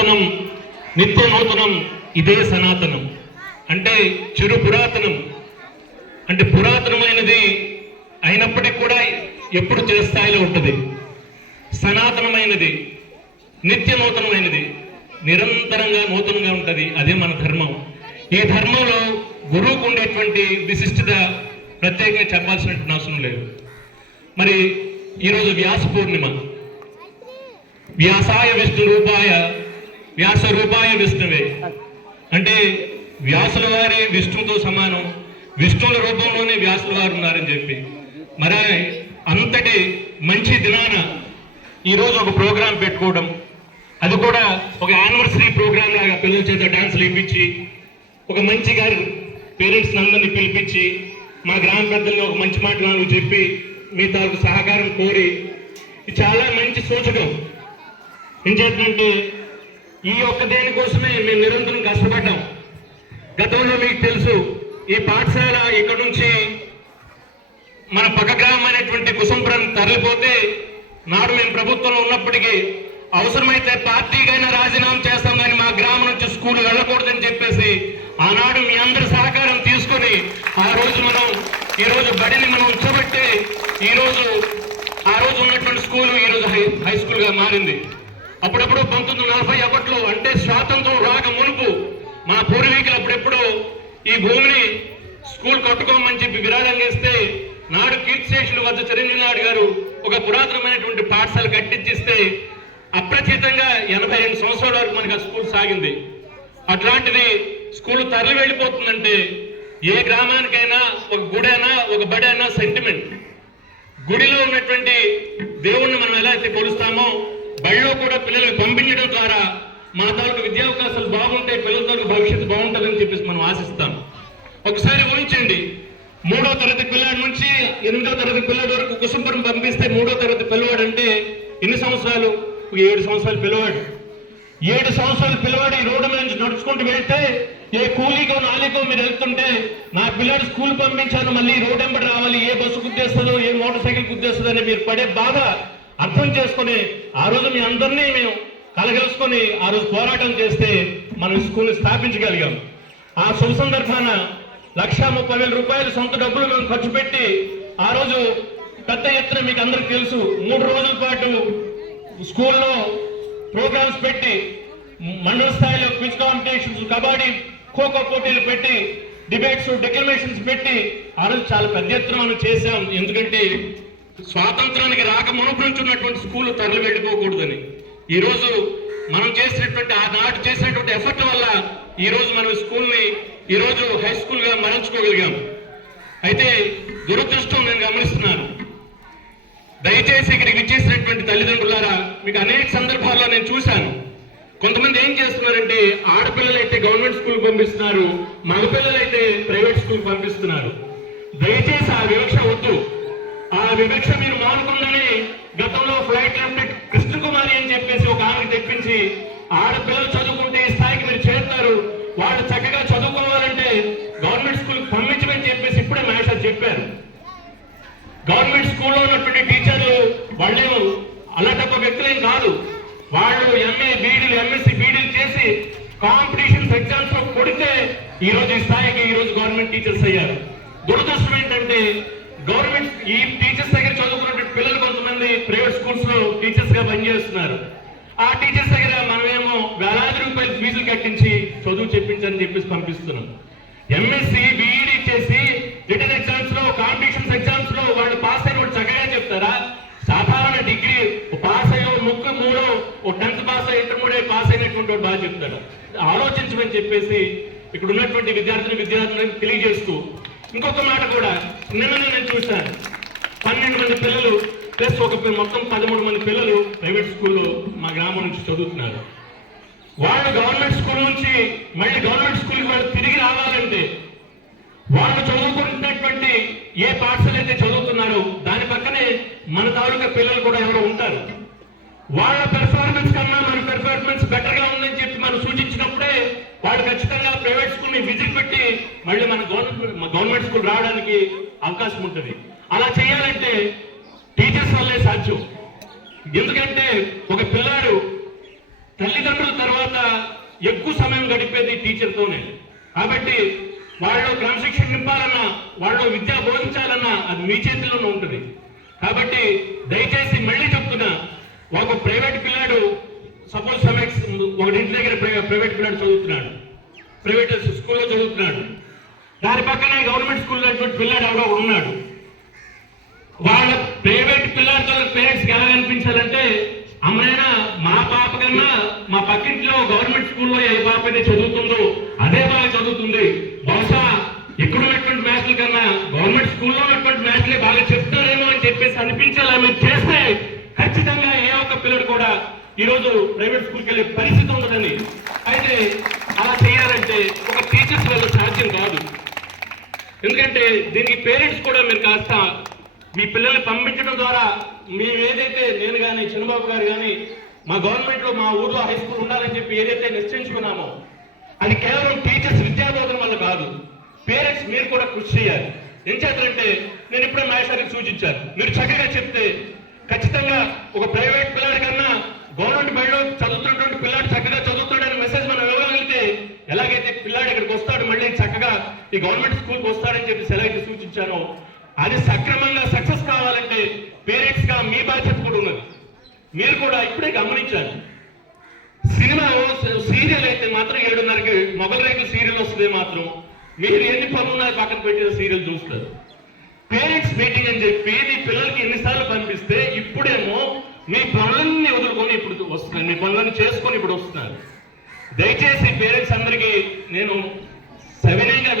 పురాతనం నిత్య నూతనం ఇదే సనాతనం. అంటే చిరు పురాతనం అంటే పురాతనమైనది అయినప్పటికీ కూడా ఎప్పుడు చిరస్థాయిలో ఉంటుంది. సనాతనమైనది నిత్య నూతనమైనది నిరంతరంగా నూతనంగా ఉంటుంది. అదే మన ధర్మం. ఈ ధర్మంలో గురువుకు ఉండేటువంటి విశిష్టత ప్రత్యేకంగా చెప్పాల్సినటువంటి అవసరం లేదు. మరి ఈరోజు వ్యాస పూర్ణిమ. వ్యాసాయ విష్ణు రూపాయ వ్యాస రూపాయ విష్ణువే అంటే వ్యాసుల వారే విష్ణుతో సమానం, విష్ణువుల రూపంలోనే వ్యాసుల వారు ఉన్నారని చెప్పి మరి అంతటి మంచి దినాన ఈరోజు ఒక ప్రోగ్రాం పెట్టుకోవడం, అది కూడా ఒక యానివర్సరీ ప్రోగ్రాం లాగా పిల్లల చేత డాన్సులు ఇప్పించి ఒక మంచి గారి పేరెంట్స్ అందరినీ పిలిపించి మా గ్రామ పెద్దల్లో ఒక మంచి మాట నాలుగు చెప్పి మీ తాలూకు సహకారం కోరి చాలా మంచి సూచకం. ఏం చేద్దంటే ఈ ఒక్క దేనికోసమే మేము నిరంతరం కష్టపడ్డాం. గతంలో మీకు తెలుసు ఈ పాఠశాల ఇక్కడ నుంచి మన పక్క గ్రామం అనేటువంటి కుసంపురం తరలిపోతే నాడు మేము ప్రభుత్వంలో ఉన్నప్పటికీ అవసరమైతే పార్టీకైనా రాజీనామా చేస్తాం కానీ మా గ్రామం నుంచి స్కూల్ వెళ్ళకూడదని చెప్పేసి ఆనాడు మీ అందరి సహకారం తీసుకొని ఆ రోజు మనం ఈరోజు బడిని మనం ఉంచబట్టి ఈరోజు ఆ రోజు ఉన్నటువంటి స్కూల్ ఈరోజు హై స్కూల్గా మారింది. అప్పుడప్పుడు 1941లో అంటే స్వాతంత్రం రాక మునుపు మా పూర్వీకులు అప్పుడెప్పుడు ఈ భూమిని స్కూల్ కట్టుకోమని చెప్పి విరాళం చేస్తే నాడు కీర్తిశేషులు వద్ద చిరంజీవి నాయుడు గారు ఒక పురాతనమైనటువంటి పాఠశాల కట్టించిస్తే అప్రచితంగా 82 సంవత్సరాల వరకు మనకి ఆ స్కూల్ సాగింది. అట్లాంటిది స్కూల్ తరలి వెళ్ళిపోతుందంటే ఏ గ్రామానికైనా ఒక గుడైనా ఒక బడి అయినా సెంటిమెంట్. గుడిలో ఉన్నటువంటి దేవుణ్ణి మనం ఎలా అయితే కొలుస్తామో బడిలో కూడా పిల్లలకు పంపించడం ద్వారా మా తాలూకు విద్యా అవకాశాలు బాగుంటాయి, పిల్లల తాలూకు భవిష్యత్తు బాగుంటుందని చెప్పేసి మనం ఆశిస్తాం. ఒకసారి ఊహించండి, 3వ తరగతి పిల్లాడి నుంచి 8వ తరగతి పిల్లాడి వరకు కుసుంపురం పంపిస్తే 3వ తరగతి పిల్లవాడు అంటే ఎన్ని సంవత్సరాలు? 7 సంవత్సరాల పిల్లవాడు. 7 సంవత్సరాల పిల్లవాడు ఈ రోడ్డు మీద నుంచి నడుచుకుంటూ వెళ్తే ఏ కూలీకో నాలికో మీరు వెళ్తుంటే నా పిల్లాడు స్కూల్ పంపించాను మళ్ళీ రోడ్ వెంబడి రావాలి, ఏ బస్సు గుద్దేస్తుందో ఏ మోటార్ సైకిల్ గుద్దేస్తుందో అని మీరు పడే బాధ అర్థం చేసుకుని ఆ రోజు మీ అందరినీ మేము కలగలుసుకొని ఆ రోజు పోరాటం చేస్తే మనం స్కూల్ని స్థాపించగలిగాం. ఆ శుభ సందర్భాన 1,30,000 రూపాయలు సొంత డబ్బులు మేము ఖర్చు పెట్టి ఆ రోజు పెద్ద ఎత్తున మీకు అందరికి తెలుసు 3 రోజుల పాటు స్కూల్లో ప్రోగ్రామ్స్ పెట్టి మండల స్థాయిలో క్విజ్ కాంపిటీషన్స్, కబడ్డీ, ఖోఖో పోటీలు పెట్టి డిబేట్స్, డిక్లమేషన్స్ పెట్టి ఆ రోజు చాలా పెద్ద ఎత్తున మనం చేశాం. ఎందుకంటే స్వాతంత్రానికి రాక మునుపు నుంచి ఉన్నటువంటి స్కూల్ తరలి వెళ్ళిపోకూడదని. ఈరోజు మనం చేసినటువంటి ఆనాడు చేసినటువంటి ఎఫర్ట్ వల్ల ఈరోజు మనం స్కూల్ని ఈరోజు హై స్కూల్గా మరల్చుకోగలిగాం. అయితే దురదృష్టం నేను గమనిస్తున్నాను. దయచేసి ఇక్కడికి విచ్చేసినటువంటి తల్లిదండ్రులారా, మీకు అనేక సందర్భాల్లో నేను చూశాను. కొంతమంది ఏం చేస్తున్నారంటే ఆడపిల్లలైతే గవర్నమెంట్ స్కూల్ పంపిస్తున్నారు, మగపిల్లలైతే ప్రైవేట్ స్కూల్ పంపిస్తున్నారు. దయచేసి ఆ వివక్ష వద్దు. ఆ వివక్ష మీరు మానుకుందని గతంలో ఫ్లైట్ లెఫ్టినెంట్ కృష్ణకుమారి అని చెప్పేసి ఒక ఆమెను తెప్పించి ఆడపిల్లలు చదువుకుంటే ఈ స్థాయికి మీరు చేస్తారు, వాళ్ళు చక్కగా చదువుకోవాలంటే గవర్నమెంట్ స్కూల్ పంపించమని చెప్పేసి ఇప్పుడే మహేష్ చెప్పారు. గవర్నమెంట్ స్కూల్లో ఉన్నటువంటి టీచర్లు వాళ్ళేమో అలాంటి ఒక వ్యక్తులేం కాదు. వాళ్ళు ఎంఏ బీడీలు, ఎంఎస్సీ బీడీలు చేసి కాంపిటీషన్స్ ఎగ్జామ్స్ లో కొడితే ఈ రోజు ఈ స్థాయికి ఈ రోజు గవర్నమెంట్ టీచర్స్ అయ్యారు. దురదృష్టం ఏంటంటే గవర్నమెంట్ ఈ టీచర్స్ దగ్గర చదువుకున్నటువంటి పిల్లలు కొంతమంది ప్రైవేట్ స్కూల్స్ లో టీచర్స్ గా పనిచేస్తున్నారు. ఆ టీచర్స్ దగ్గర మనమేమో వేలాది రూపాయలు ఫీజులు కట్టించి చదువు చెప్పించని చెప్పేసి పంపిస్తున్నాం. ఎంఎస్సీ బీఈడీ చేసి రిటర్న్ ఎగ్జామ్స్ లో, కాంపిటీషన్స్ ఎగ్జామ్స్ లో వాళ్ళు పాస్ అయిన వాళ్ళు చక్కగా చెప్తారా? సాధారణ డిగ్రీ పాస్ అయ్యో 3 ఓ 10th పాస్ అయ్యి ఇంటర్మీడియట్ పాస్ అయినటువంటి వాడు బాగా చెప్తాడు. ఆలోచించమని చెప్పేసి ఇక్కడ ఉన్నటువంటి విద్యార్థులను తెలియజేస్తూ ఇంకొక మాట కూడా నిన్న నేను చూశాను. 12 మంది పిల్లలు ప్లస్ మొత్తం 13 మంది పిల్లలు ప్రైవేట్ స్కూల్లో మా గ్రామం నుంచి చదువుతున్నారు. వాళ్ళు గవర్నమెంట్ స్కూల్ నుంచి మళ్ళీ గవర్నమెంట్ స్కూల్కి వాళ్ళు తిరిగి రావాలంటే వాళ్ళు చదువుకుంటున్నటువంటి ఏ పాఠశాల అయితే చదువుతున్నారో దాని పక్కనే మన తాలూకా పిల్లలు కూడా ఎవరో ఉంటారు. వాళ్ళ పెర్ఫార్మెన్స్ కన్నా మన పెర్ఫార్మెన్స్ బెటర్ గా ఉందని చెప్పి మనం సూచించినప్పుడే వాళ్ళు ఖచ్చితంగా ప్రైవేట్ స్కూల్ ని విజిట్ పెట్టి మళ్ళీ మన గవర్నమెంట్ స్కూల్ రావడానికి అవకాశం ఉంటుంది. అలా చేయాలంటే టీచర్స్ వల్లే సాధ్యం. ఎందుకంటే ఒక పిల్లాడు తల్లిదండ్రుల తర్వాత ఎక్కువ సమయం గడిపేది టీచర్తోనే. కాబట్టి వాళ్ళు క్రమశిక్షణ నింపాలన్నా, వాళ్ళు విద్య బోధించాలన్నా అది మీ చేతిలోనే ఉంటుంది. కాబట్టి దయచేసి మళ్ళీ చెప్తున్నా, ఒక ప్రైవేట్ పిల్లాడు సపోజ్ ఒక ఇంటి దగ్గర ప్రైవేట్ పిల్లాడు చదువుతున్నాడు, ప్రైవేట్ స్కూల్లో చదువుతున్నాడు, దాని పక్కనే గవర్నమెంట్ స్కూల్లో పిల్లాడు ఎవడో ఉన్నాడు. వాళ్ళ ప్రైవేట్ పిల్లలతో పేరెంట్స్కి ఎలా అనిపించాలంటే, అమ్మైనా మా పాప కన్నా మా పక్కింట్లో గవర్నమెంట్ స్కూల్లో ఏ పాప అయితే చదువుతుందో అదే బాగా చదువుతుంది, బహుశా ఇక్కడ ఉన్నటువంటి మ్యాథ్ల కన్నా గవర్నమెంట్ స్కూల్లో ఉన్నటువంటి మ్యాథ్లే బాగా చెప్తారేమో అని చెప్పేసి అనిపించేలా మీరు చేస్తే ఖచ్చితంగా ఏ ఒక్క పిల్లడు కూడా ఈరోజు ప్రైవేట్ స్కూల్కి వెళ్ళే పరిస్థితి ఉండదని. అయితే అలా చేయాలంటే ఒక టీచర్స్ వల్ల సాధ్యం కాదు. ఎందుకంటే దీనికి పేరెంట్స్ కూడా మీరు కాస్త మీ పిల్లల్ని పంపించడం ద్వారా మేము ఏదైతే నేను కానీ చంద్రబాబు గారు కానీ మా గవర్నమెంట్లో మా ఊర్లో హై స్కూల్ ఉండాలని చెప్పి ఏదైతే నిశ్చయించుకున్నామో అది కేవలం టీచర్స్ విద్యాబోధన వల్ల కాదు, పేరెంట్స్ మీరు కూడా కృషి చేయాలి. ఏం చేస్తారంటే నేను ఇప్పుడే మహేశ్వరికి సూచించాను, మీరు చక్కగా చెప్తే ఖచ్చితంగా ఒక ప్రైవేట్ పిల్లాడి కన్నా గవర్నమెంట్ బడిలో చదువుతున్నటువంటి పిల్లాడు చక్కగా చదువుతాడని మెసేజ్ మనం ఇవ్వగలిగితే, ఎలాగైతే పిల్లాడు ఇక్కడికి వస్తాడు మళ్ళీ చక్కగా ఈ గవర్నమెంట్ స్కూల్కి వస్తాడని చెప్పి ఎలాగైతే సూచించానో అది సక్రమంగా సక్సెస్ కావాలంటే పేరెంట్స్ గా మీ బాధ్యత కూడా ఉన్నది. మీరు కూడా ఇప్పుడే గమనించాలి, సినిమా సీరియల్ అయితే మాత్రం 7:30కి మొగల్ రేకుల సీరియల్ వస్తుంది, మాత్రం మీరు ఎన్ని పనులు పక్కన పెట్టిన సీరియల్ చూస్తారు. పేరెంట్స్ మీటింగ్ అని చెప్పి మీ పిల్లలకి ఎన్నిసార్లు పంపిస్తే ఇప్పుడేమో మీ పనులన్నీ వదులుకొని ఇప్పుడు వస్తున్నారు, మీ పనులన్నీ చేసుకొని ఇప్పుడు వస్తున్నారు. దయచేసి పేరెంట్స్ అందరికీ నేను సవినయంగా